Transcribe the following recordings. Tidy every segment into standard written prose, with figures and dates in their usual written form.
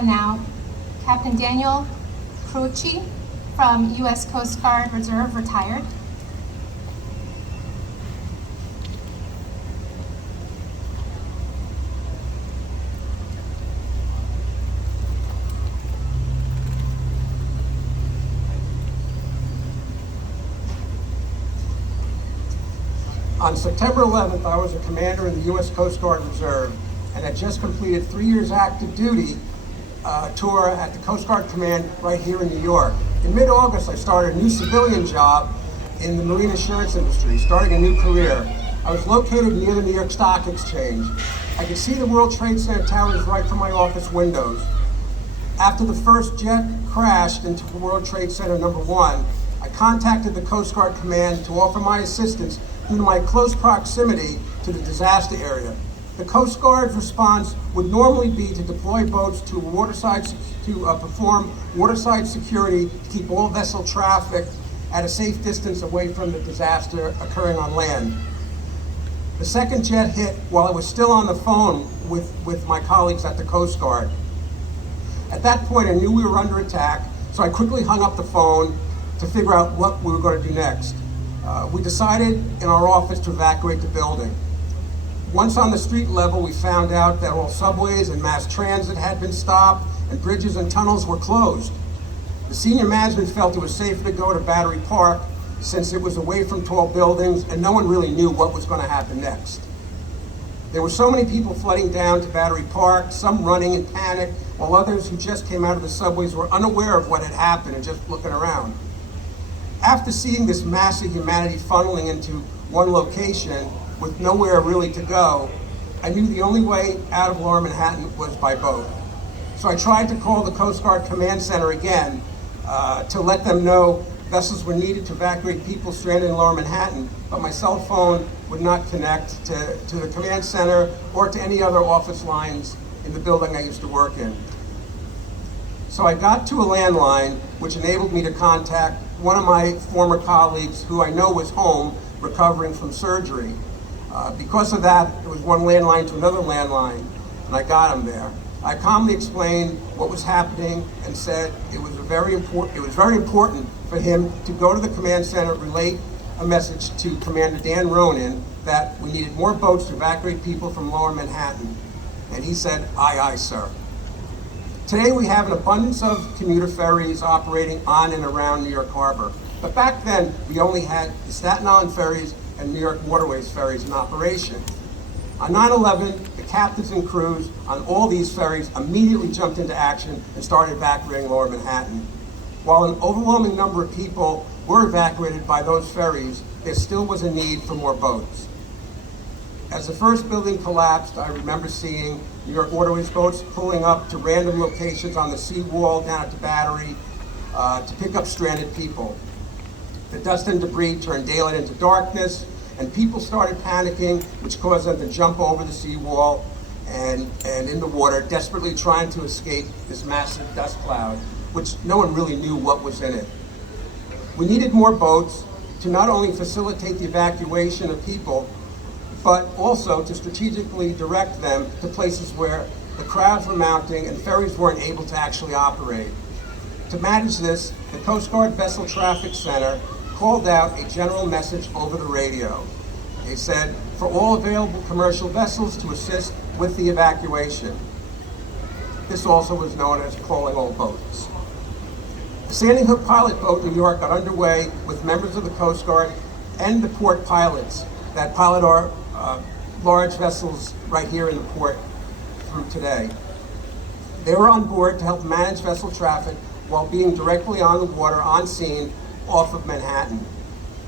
And now, Captain Daniel Croce from U.S. Coast Guard Reserve, retired. On September 11th, I was a commander in the U.S. Coast Guard Reserve and had just completed 3 years active duty tour at the Coast Guard Command right here in New York. In mid-August, I started a new civilian job in the marine insurance industry, starting a new career. I was located near the New York Stock Exchange. I could see the World Trade Center towers right from my office windows. After the first jet crashed into World Trade Center number 1, I contacted the Coast Guard Command to offer my assistance due to my close proximity to the disaster area. The Coast Guard's response would normally be to deploy boats to perform waterside security to keep all vessel traffic at a safe distance away from the disaster occurring on land. The second jet hit while I was still on the phone with my colleagues at the Coast Guard. At that point, I knew we were under attack, so I quickly hung up the phone to figure out what we were going to do next. We decided in our office to evacuate the building. Once on the street level, we found out that all subways and mass transit had been stopped and bridges and tunnels were closed. The senior management felt it was safer to go to Battery Park since it was away from tall buildings and no one really knew what was going to happen next. There were so many people flooding down to Battery Park, some running in panic, while others who just came out of the subways were unaware of what had happened and just looking around. After seeing this massive humanity funneling into one location with nowhere really to go, I knew the only way out of Lower Manhattan was by boat. So I tried to call the Coast Guard Command Center again to let them know vessels were needed to evacuate people stranded in Lower Manhattan, but my cell phone would not connect to the command center or to any other office lines in the building I used to work in. So I got to a landline, which enabled me to contact one of my former colleagues who I know was home recovering from surgery. Because of that, there was one landline to another landline, and I got him there. I calmly explained what was happening and said it was very important for him to go to the command center, relay a message to Commander Dan Ronan that we needed more boats to evacuate people from Lower Manhattan. And he said, "Aye, aye, sir." Today we have an abundance of commuter ferries operating on and around New York Harbor. But back then, we only had the Staten Island ferries and New York Waterways ferries in operation. On 9/11, the captains and crews on all these ferries immediately jumped into action and started evacuating Lower Manhattan. While an overwhelming number of people were evacuated by those ferries, there still was a need for more boats. As the first building collapsed, I remember seeing New York Waterways boats pulling up to random locations on the seawall down at the Battery to pick up stranded people. The dust and debris turned daylight into darkness, and people started panicking, which caused them to jump over the seawall and in the water, desperately trying to escape this massive dust cloud, which no one really knew what was in it. We needed more boats to not only facilitate the evacuation of people, but also to strategically direct them to places where the crowds were mounting and ferries weren't able to actually operate. To manage this, the Coast Guard Vessel Traffic Center called out a general message over the radio. They said, for all available commercial vessels to assist with the evacuation. This also was known as calling all boats. The Standing Hook pilot boat in New York got underway with members of the Coast Guard and the port pilots that pilot our large vessels right here in the port through today. They were on board to help manage vessel traffic while being directly on the water on scene off of Manhattan.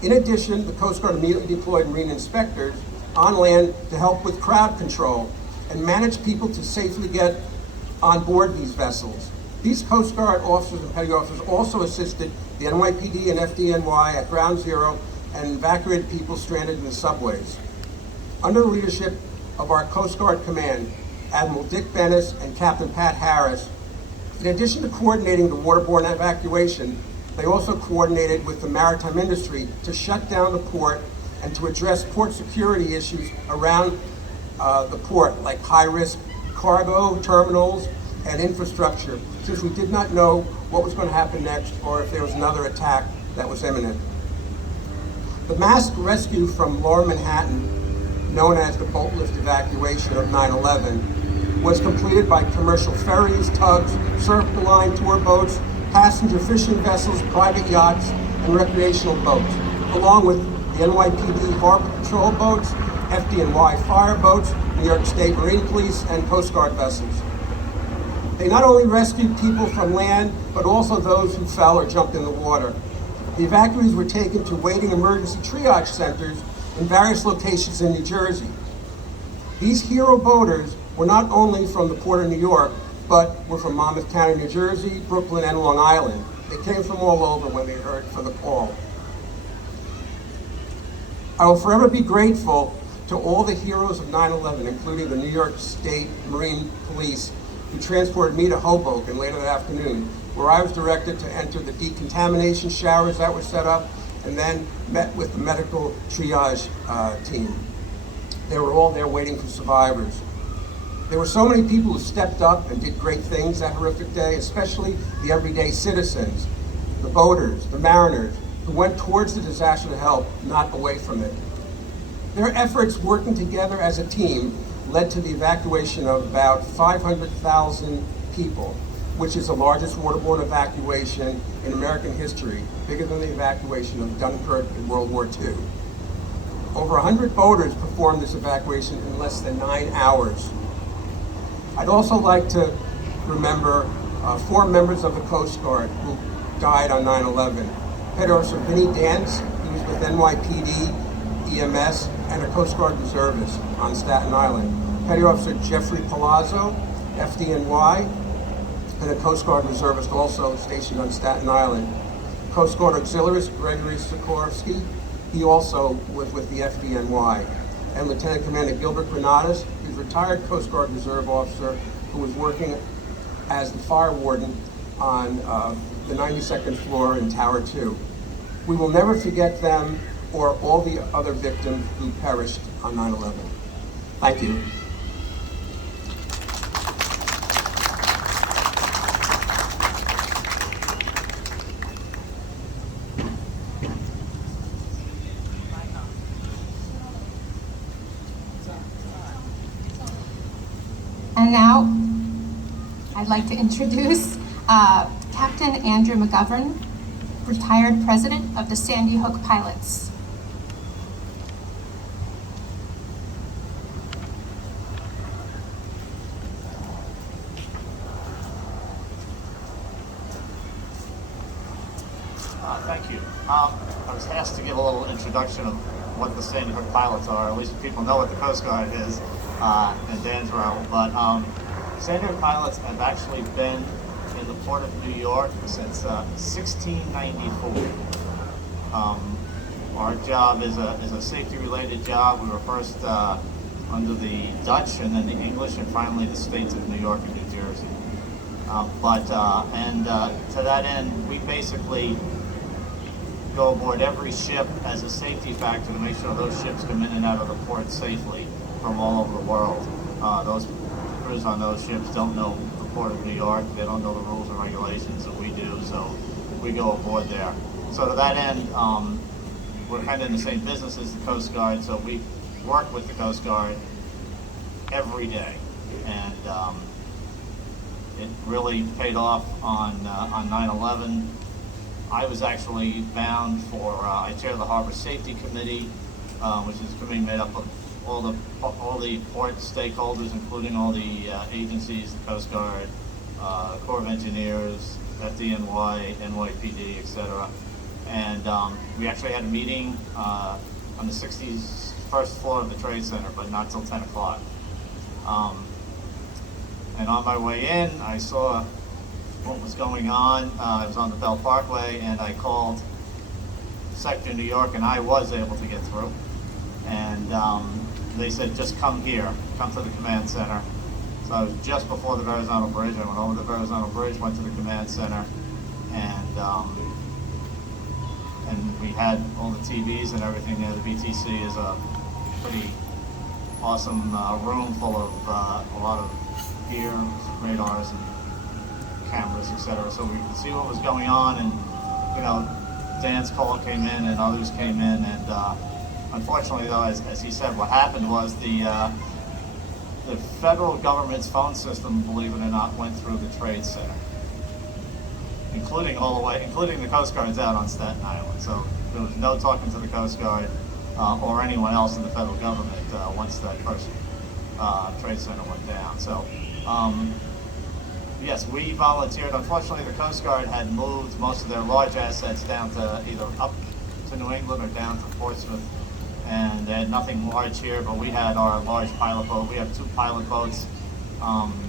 In addition, the Coast Guard immediately deployed marine inspectors on land to help with crowd control and manage people to safely get on board these vessels. These Coast Guard officers and petty officers also assisted the NYPD and FDNY at Ground Zero and evacuated people stranded in the subways. Under the leadership of our Coast Guard Command, Admiral Dick Bennis and Captain Pat Harris, in addition to coordinating the waterborne evacuation, they also coordinated with the maritime industry to shut down the port and to address port security issues around the port, like high-risk cargo terminals, and infrastructure, since we did not know what was going to happen next or if there was another attack that was imminent. The mass rescue from Lower Manhattan, known as the Boatlift evacuation of 9/11, was completed by commercial ferries, tugs, Circle Line tour boats, passenger fishing vessels, private yachts, and recreational boats, along with the NYPD Harbor Patrol boats, FDNY fire boats, New York State Marine Police, and Coast Guard vessels. They not only rescued people from land, but also those who fell or jumped in the water. The evacuees were taken to waiting emergency triage centers in various locations in New Jersey. These hero boaters were not only from the Port of New York, but were from Monmouth County, New Jersey, Brooklyn, and Long Island. They came from all over when they heard for the call. I will forever be grateful to all the heroes of 9/11, including the New York State Marine Police, who transported me to Hoboken later that afternoon, where I was directed to enter the decontamination showers that were set up, and then met with the medical triage team. They were all there waiting for survivors. There were so many people who stepped up and did great things that horrific day, especially the everyday citizens, the boaters, the mariners, who went towards the disaster to help, not away from it. Their efforts working together as a team led to the evacuation of about 500,000 people, which is the largest waterborne evacuation in American history, bigger than the evacuation of Dunkirk in World War II. Over 100 boaters performed this evacuation in less than 9 hours. I'd also like to remember 4 members of the Coast Guard who died on 9/11. Petty Officer Vinnie Dance, he was with NYPD, EMS, and a Coast Guard reservist on Staten Island. Petty Officer Jeffrey Palazzo, FDNY, and a Coast Guard reservist also stationed on Staten Island. Coast Guard Auxiliarist Gregory Sikorsky, he also was with the FDNY. And Lieutenant Commander Gilbert Granadas, who's a retired Coast Guard Reserve officer who was working as the fire warden on the 92nd floor in Tower 2. We will never forget them or all the other victims who perished on 9/11. Thank you. And now, I'd like to introduce Captain Andrew McGovern, retired president of the Sandy Hook Pilots. Thank you. I was asked to give a little introduction of what the Sandy Hook Pilots are. At least people know what the Coast Guard is in Dan's role. But Sandy Hook Pilots have actually been in the Port of New York since 1694. Our job is a safety-related job. We were first under the Dutch, and then the English, and finally the states of New York and New Jersey. To that end, we basically go aboard every ship as a safety factor to make sure those ships come in and out of the port safely from all over the world. Those crews on those ships don't know the Port of New York. They don't know the rules and regulations that we do, so we go aboard there. So to that end, we're kind of in the same business as the Coast Guard, so we work with the Coast Guard every day. And it really paid off on 9/11. I was actually bound for, I chair the Harbor Safety Committee, which is a committee made up of all the port stakeholders, including all the agencies, the Coast Guard, Corps of Engineers, FDNY, NYPD, etc. And we actually had a meeting on the 61st floor of the Trade Center, but not till 10 o'clock. And on my way in, I saw what was going on. I was on the Bell Parkway, and I called Sector New York, and I was able to get through. And they said, just come here, come to the command center. So I was just before the Verrazano Bridge. I went over the Verrazano Bridge, went to the command center, and we had all the TVs and everything there. The BTC is a pretty awesome room full of a lot of gear, radars, and cameras, etc., so we could see what was going on. And you know, Dan's call came in and others came in, and unfortunately, though, as he said, what happened was the federal government's phone system, believe it or not, went through the Trade Center, including the Coast Guard's out on Staten Island. So there was no talking to the Coast Guard or anyone else in the federal government once that first Trade Center went down. So yes, we volunteered. Unfortunately, the Coast Guard had moved most of their large assets down to either up to New England or down to Portsmouth, and they had nothing large here, but we had our large pilot boat. We have 2 pilot boats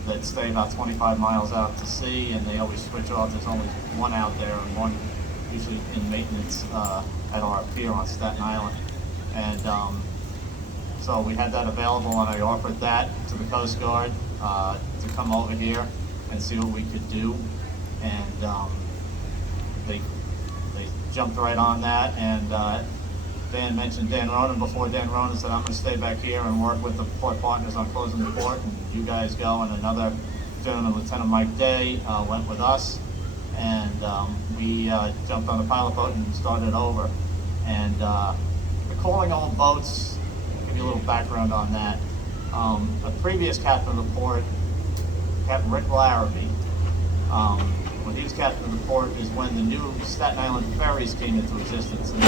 that stay about 25 miles out to sea, and they always switch off. There's only one out there and one usually in maintenance at our pier on Staten Island. And so we had that available, and I offered that to the Coast Guard to come over here and see what we could do. And they jumped right on that. And Dan mentioned Dan Ronan before. Dan Ronan said, I'm going to stay back here and work with the port partners on closing the port, and you guys go. And another gentleman, Lieutenant Mike Day, went with us, and we jumped on the pilot boat and started over. And the calling all boats, I'll give you a little background on that. A previous captain of the port, Captain Rick Larrabee, when he was captain of the port is when the new Staten Island ferries came into existence. And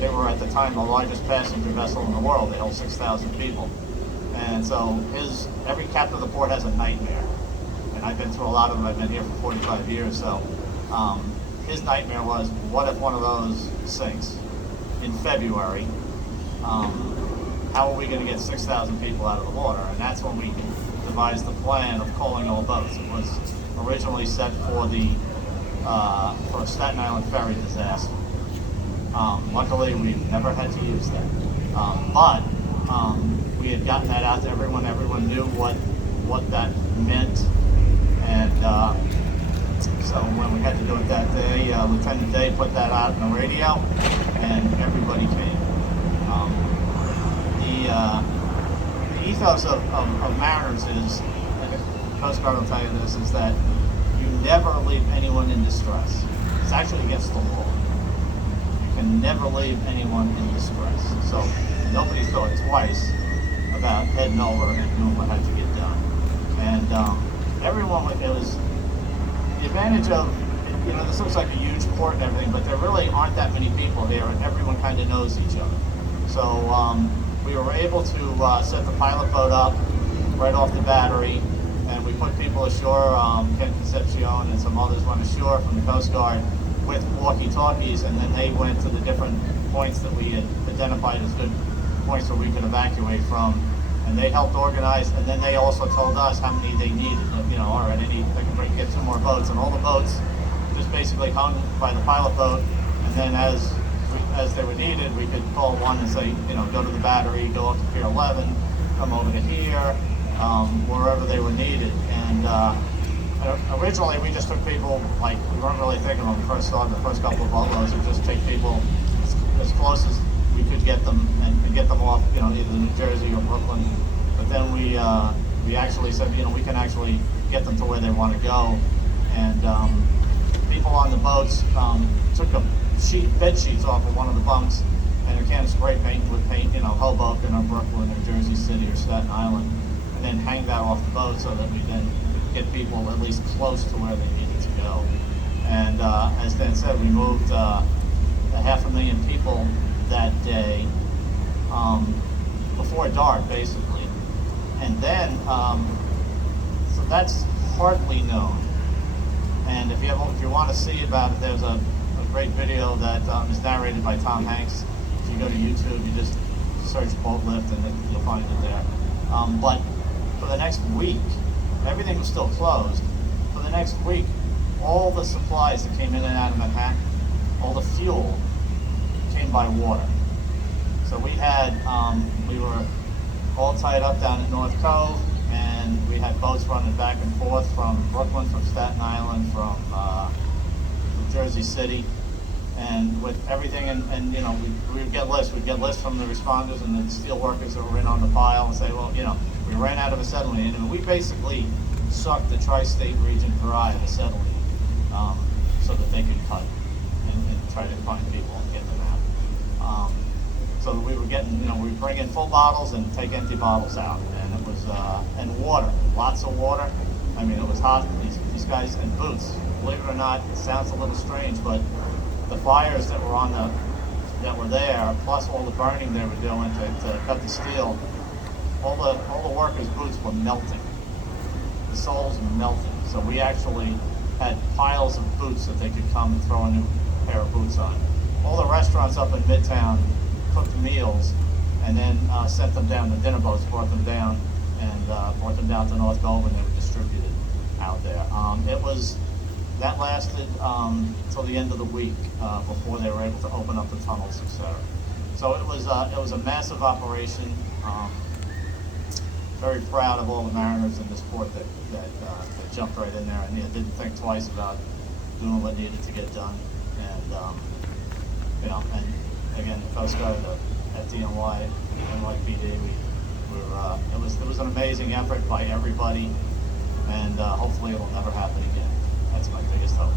they were at the time the largest passenger vessel in the world. They held 6,000 people. And so every captain of the port has a nightmare. And I've been through a lot of them. I've been here for 45 years. So his nightmare was, what if one of those sinks in February? How are we going to get 6,000 people out of the water? And that's when we devised the plan of calling all boats. It was originally set for for a Staten Island ferry disaster. Luckily, we've never had to use that. But we had gotten that out to everyone. Everyone knew what that meant. And so when we had to do it that day, Lieutenant Day put that out on the radio, and everybody came. The ethos of mariners is, and the Coast Guard will tell you this, is that you never leave anyone in distress. It's actually against the law. You can never leave anyone in distress. So nobody thought twice about heading over and doing what had to get done. And everyone, it was the advantage of, this looks like a huge port and everything, but there really aren't that many people here, and everyone kind of knows each other. So we were able to set the pilot boat up right off the battery, and we put people ashore. Ken Concepcion and some others went ashore from the Coast Guard with walkie-talkies, and then they went to the different points that we had identified as good points where we could evacuate from, and they helped organize. And then they also told us how many they needed. All right, they can get 2 more boats, and all the boats just basically hung by the pilot boat, and then as they were needed, we could call one and say, go to the battery, go up to Pier 11, come over to here, wherever they were needed. And originally, we just took people, we weren't really thinking when we first started the first couple of boatloads, we just take people as close as we could get them and get them off, either New Jersey or Brooklyn. But then we actually said, we can actually get them to where they want to go. And people on the boats took bed sheets off of one of the bunks, and a can of spray paint would paint, Hoboken or Brooklyn or Jersey City or Staten Island, and then hang that off the boat so that we then get people at least close to where they needed to go. And as Dan said, we moved 500,000 people that day before dark, basically. And then, so that's hardly known. And if you want to see about it, there's a great video that is narrated by Tom Hanks. If you go to YouTube, you just search Boatlift and then you'll find it there. But for the next week, everything was still closed. For the next week, all the supplies that came in and out of Manhattan, all the fuel, came by water. So we were all tied up down at North Cove, and we had boats running back and forth from Brooklyn, from Staten Island, from Jersey City, and with everything, and we would get lists. We'd get lists from the responders and the steel workers that were in on the pile and say, well, we ran out of acetylene, and we basically sucked the tri-state region dry of acetylene, so that they could cut and try to find people and get them out. So we were getting, we bring in full bottles and take empty bottles out, and it was, and water, lots of water. I mean, it was hot. These guys, and boots. Believe it or not, it sounds a little strange, but the fires that were there, plus all the burning they were doing to cut the steel, all the workers' boots were melting. The soles were melting. So we actually had piles of boots that they could come and throw a new pair of boots on. All the restaurants up in Midtown cooked meals and then sent them down. The dinner boats brought them down and brought them down to North Govan. They were distributed out there. That lasted till the end of the week before they were able to open up the tunnels, etc. So it was a massive operation. Very proud of all the mariners in this port that jumped right in there and didn't think twice about doing what needed to get done. And and again, the Coast Guard, the FDNY, NYPD, it was an amazing effort by everybody, and hopefully it'll never happen again. That's my biggest hope.